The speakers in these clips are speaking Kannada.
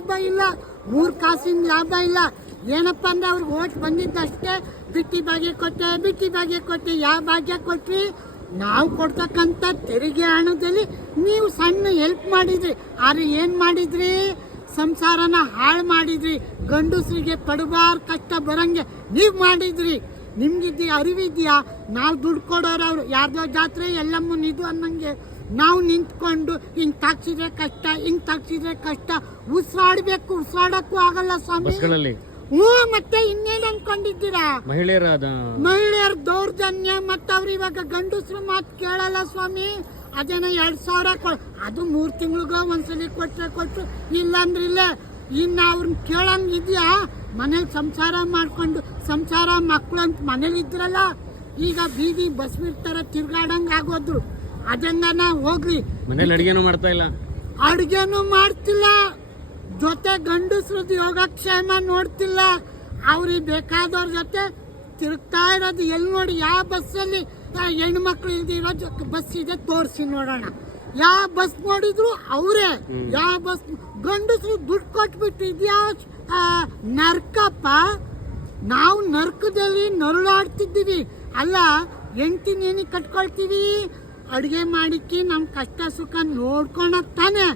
ಲಾಭ ಇಲ್ಲ, ಮೂರು ಕಾಸಿನ ಲಾಭ ಇಲ್ಲ. ಏನಪ್ಪ ಅಂದ್ರೆ ಅವ್ರಿಗೆ ಓಟ್ ಬಂದಿದ್ದಷ್ಟೇ, ಬಿಟ್ಟಿ ಭಾಗ್ಯ ಕೊಟ್ಟೆ, ಬಿಟ್ಟಿ ಭಾಗ್ಯ ಕೊಟ್ಟೆ ಯಾವ ಭಾಗ್ಯ ಕೊಟ್ರಿ? ನಾವು ಕೊಡ್ತಕ್ಕಂಥ ತೆರಿಗೆ ಹಣದಲ್ಲಿ ನೀವು ಸಣ್ಣ ಹೆಲ್ಪ್ ಮಾಡಿದ್ರಿ. ಆದ್ರೆ ಏನು ಮಾಡಿದ್ರಿ? ಸಂಸಾರನ ಹಾಳು ಮಾಡಿದ್ರಿ. ಗಂಡಸರಿಗೆ ಪಡಬಾರ್ ಕಷ್ಟ ಬರಂಗೆ ನೀವು ಮಾಡಿದ್ರಿ. ನಿಮ್ಗಿದ್ಯ ಅರಿವಿದ್ಯಾ? ನಾವು ದುಡ್ಡು ಕೊಡೋರು ಅವ್ರು. ಯಾರ್ದೋ ಜಾತ್ರೆ, ಎಲ್ಲಮ್ಮನ ಇದು ಅನ್ನಂಗೆ. ನಾವು ನಿಂತ್ಕೊಂಡು ಹಿಂಗೆ ತಾಕ್ಸಿದ್ರೆ ಕಷ್ಟ ಹಿಂಗೆ ತಾಕ್ಸಿದ್ರೆ ಕಷ್ಟ. ಉಸಿರಾಡ್ಬೇಕು ಉಸಿರಾಡಕ್ಕೂ ಆಗಲ್ಲ ಸ್ವಾಮಿ. ಬಸ್ಗಳಲ್ಲಿ. ಹ್ಞೂ ಮತ್ತೆ ಇನ್ನೇನು ಅನ್ಕೊಂಡಿದ್ದೀರಾ? ಮಹಿಳೆಯರ ಮಹಿಳೆಯರ ದೌರ್ಜನ್ಯ ಮತ್ತೆ ಅವ್ರು ಇವಾಗ ಗಂಡಸ್ರು ಮಾತು ಕೇಳಲ್ಲ ಸ್ವಾಮಿ. ಅದೇನೋ ಎರಡು ಸಾವಿರ ಕೊ ಅದು ಮೂರು ತಿಂಗಳಿಗ ಒಂದ್ಸಲಿ ಕೊಟ್ಟರೆ ಕೊಟ್ಟು ಇಲ್ಲಾಂದ್ರೆ ಇಲ್ಲ ಇನ್ನು ಅವ್ರನ್ನ ಕೇಳಂಗಿದ್ಯಾ ಮನೇಲಿ ಸಂಸಾರ ಮಾಡ್ಕೊಂಡು ಸಂಸಾರ ಮಕ್ಕಳು ಅಂತ ಮನೇಲಿ ಇದ್ರಲ್ಲ ಈಗ ಬೀದಿ ಬಸ್ ಬಿಡ್ತಾರೆ ತಿರ್ಗಾಡಂಗ್ ಆಗೋದ್ರು. ಅದಂಗನ ಹೋಗ್ಲಿ. ಮನೇಲಿ ಅಡಿಗೆನೂ ಮಾಡ್ತಾ ಇಲ್ಲ. ಅಡುಗೆನೂ ಮಾಡ್ತಿಲ್ಲ. ಜೊತೆ ಗಂಡಸ್ರದ್ದು ಯೋಗಕ್ಷೇಮ ನೋಡ್ತಿಲ್ಲ. ಅವ್ರಿಗೆ ಬೇಕಾದವ್ರ ಜೊತೆ ತಿರುಗ್ತಾ ಇರೋದು. ಎಲ್ಲಿ ನೋಡಿ ಯಾವ ಬಸ್ಸಲ್ಲಿ ಹೆಣ್ಣು ಮಕ್ಳು ಇಲ್ದಿರೋ ಬಸ್ ಇದೆ ತೋರಿಸಿ ನೋಡೋಣ. ಯಾವ ಬಸ್ ನೋಡಿದ್ರು ಅವರೇ. ಯಾವ ಬಸ್ ಗಂಡಸ್ರು ದುಡ್ಡು ಕೊಟ್ಬಿಟ್ಟು ಇದ್ಯಾ ನರ್ಕಪ್ಪ? ನಾವು ನರ್ಕದಲ್ಲಿ ನರಳಾಡ್ತಿದ್ದೀವಿ. ಅಲ್ಲ ಹೆಂಡ್ತಿ ನೇನಿ ಕಟ್ಕೊಳ್ತೀವಿ? ಅಡುಗೆ ಮಾಡಿಕ್ಕಿ ನಮ್ಮ ಕಷ್ಟ ಸುಖ ನೋಡ್ಕೊಳಕ್ ತಾನೆ.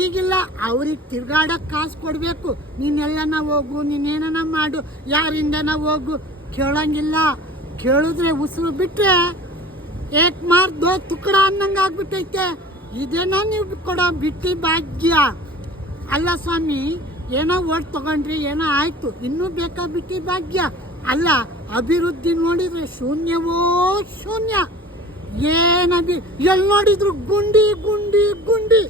ಈಗಿಲ್ಲ, ಅವ್ರಿಗೆ ತಿರ್ಗಾಡಕ್ಕೆ ಕಾಸು ಕೊಡಬೇಕು. ನೀನೆಲ್ಲನ ಹೋಗು ನೀನೇನ ಮಾಡು, ಯಾರಿಂದನ ಹೋಗು, ಕೇಳಂಗಿಲ್ಲ. ಕೇಳಿದ್ರೆ ಉಸಿರು ಬಿಟ್ಟರೆ ಏಕ್ ಮಾರ್ ದೋ ತುಕಡ ಅನ್ನಂಗೆ ಆಗ್ಬಿಟ್ಟೈತೆ. ಇದೇನೋ ನೀವು ಕೊಡೋ ಬಿಟ್ಟಿ ಭಾಗ್ಯ? ಅಲ್ಲ ಸ್ವಾಮಿ, ಏನೋ ಓಟ್ ತಗೊಂಡ್ರಿ, ಏನೋ ಆಯಿತು. ಇನ್ನೂ ಬೇಕಾ ಬಿಟ್ಟಿ ಭಾಗ್ಯ? ಅಲ್ಲ, ಅಭಿವೃದ್ಧಿ ನೋಡಿದರೆ ಶೂನ್ಯವೋ ಶೂನ್ಯ. ಏನ್ ಅಭಿ ಎಲ್ಲಿ ನೋಡಿದ್ರು ಗುಂಡಿ ಗುಂಡಿ ಗುಂಡಿ.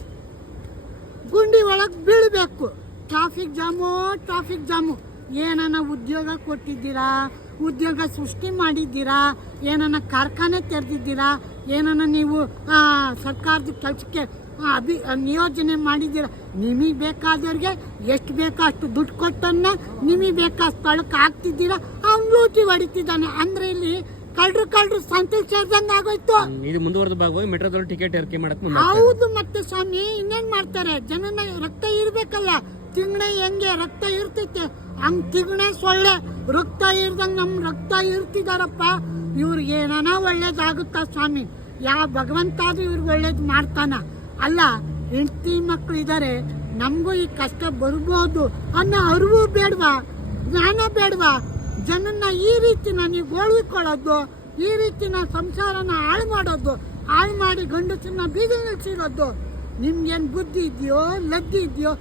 ಗುಂಡಿ ಒಳಗೆ ಬೀಳಬೇಕು. ಟ್ರಾಫಿಕ್ ಜಾಮು ಟ್ರಾಫಿಕ್ ಜಾಮು ಏನನ್ನ ಉದ್ಯೋಗ ಕೊಟ್ಟಿದ್ದೀರಾ? ಉದ್ಯೋಗ ಸೃಷ್ಟಿ ಮಾಡಿದ್ದೀರಾ? ಏನನ್ನ ಕಾರ್ಖಾನೆ ತೆರೆದಿದ್ದೀರಾ? ಏನನ್ನ ನೀವು ಸರ್ಕಾರದ ಕೆಲಸಕ್ಕೆ ಅಭಿ ನಿಯೋಜನೆ ಮಾಡಿದ್ದೀರ? ನಿಮಗೆ ಬೇಕಾದವ್ರಿಗೆ ಎಷ್ಟು ಬೇಕೋ ಅಷ್ಟು ದುಡ್ಡು ಕೊಟ್ಟನ್ನ ನಿಮಗೆ ಬೇಕಾದ ಸ್ಥಳಕ್ಕೆ ಹಾಕ್ತಿದ್ದೀರಾ? ಅವ್ನು ಲೂಟಿ ಹೊಡಿತಿದ್ದಾನೆ. ಅಂದರೆ ಇಲ್ಲಿ ಕಳ್ರು ಕಳ್ರು ಸಂತಲ್ ಸೇರ್ದಂಗ ಆಗೋಯ್ತು. ಇದು ಮುಂದುವರೆದ ಭಾಗವಾಗಿ ಮೆಟ್ರೋದಲ್ಲಿ ಟಿಕೆಟ್ ಏರಿಕೆ ಮಾಡಕ್ ಹೌದು ಮತ್ತೆ ಸ್ವಾಮಿ ಇನ್ನೇನ್ ಮಾಡ್ತಾರೆ? ಜನನ ರಕ್ತ ಇರ್ಬೇಕಲ್ಲ ತಿಂಗಣೆ ಹೆಂಗೆ ರಕ್ತ ಇರ್ತೈತೆ? ಹಂಗ್ ತಿಂಗಣ ಸೊಳ್ಳೆ ರಕ್ತ ಇರ್ದಂಗ್ ನಮ್ ರಕ್ತ ಇರ್ತಿದಾರಪ್ಪ. ಇವ್ರಿಗೆ ಏನಾನ ಒಳ್ಳೇದಾಗುತ್ತಾ ಸ್ವಾಮಿ? ಯಾವ ಭಗವಂತ ಆದ್ರೂ ಇವ್ರಿಗೆ ಒಳ್ಳೇದ್ ಮಾಡ್ತಾನ. ಅಲ್ಲ ಹೆಂಡತಿ ಮಕ್ಳು ಇದಾರೆ ನಮಗೂ ಈ ಕಷ್ಟ ಬರ್ಬೋದು ಅನ್ನೋ ಅರಿವು ಬೇಡವಾ? ಜ್ಞಾನ ಬೇಡವಾ? ಜನನ್ನ ಈ ರೀತಿ ನನಗೆ ಗೋಳ್ವಿಕೊಳ್ಳೋದು ಈ ರೀತಿ ನಾನು ಸಂಸಾರನ ಹಾಳು ಮಾಡೋದು, ಹಾಳು ಮಾಡಿ ಗಂಡಸನ್ನ ಬೀದಿ ನಿಲ್ಸಿರೋದು ನಿಮ್ಗೇನು ಬುದ್ಧಿ ಇದೆಯೋ, ಲದ್ದಿ ಇದೆಯೋ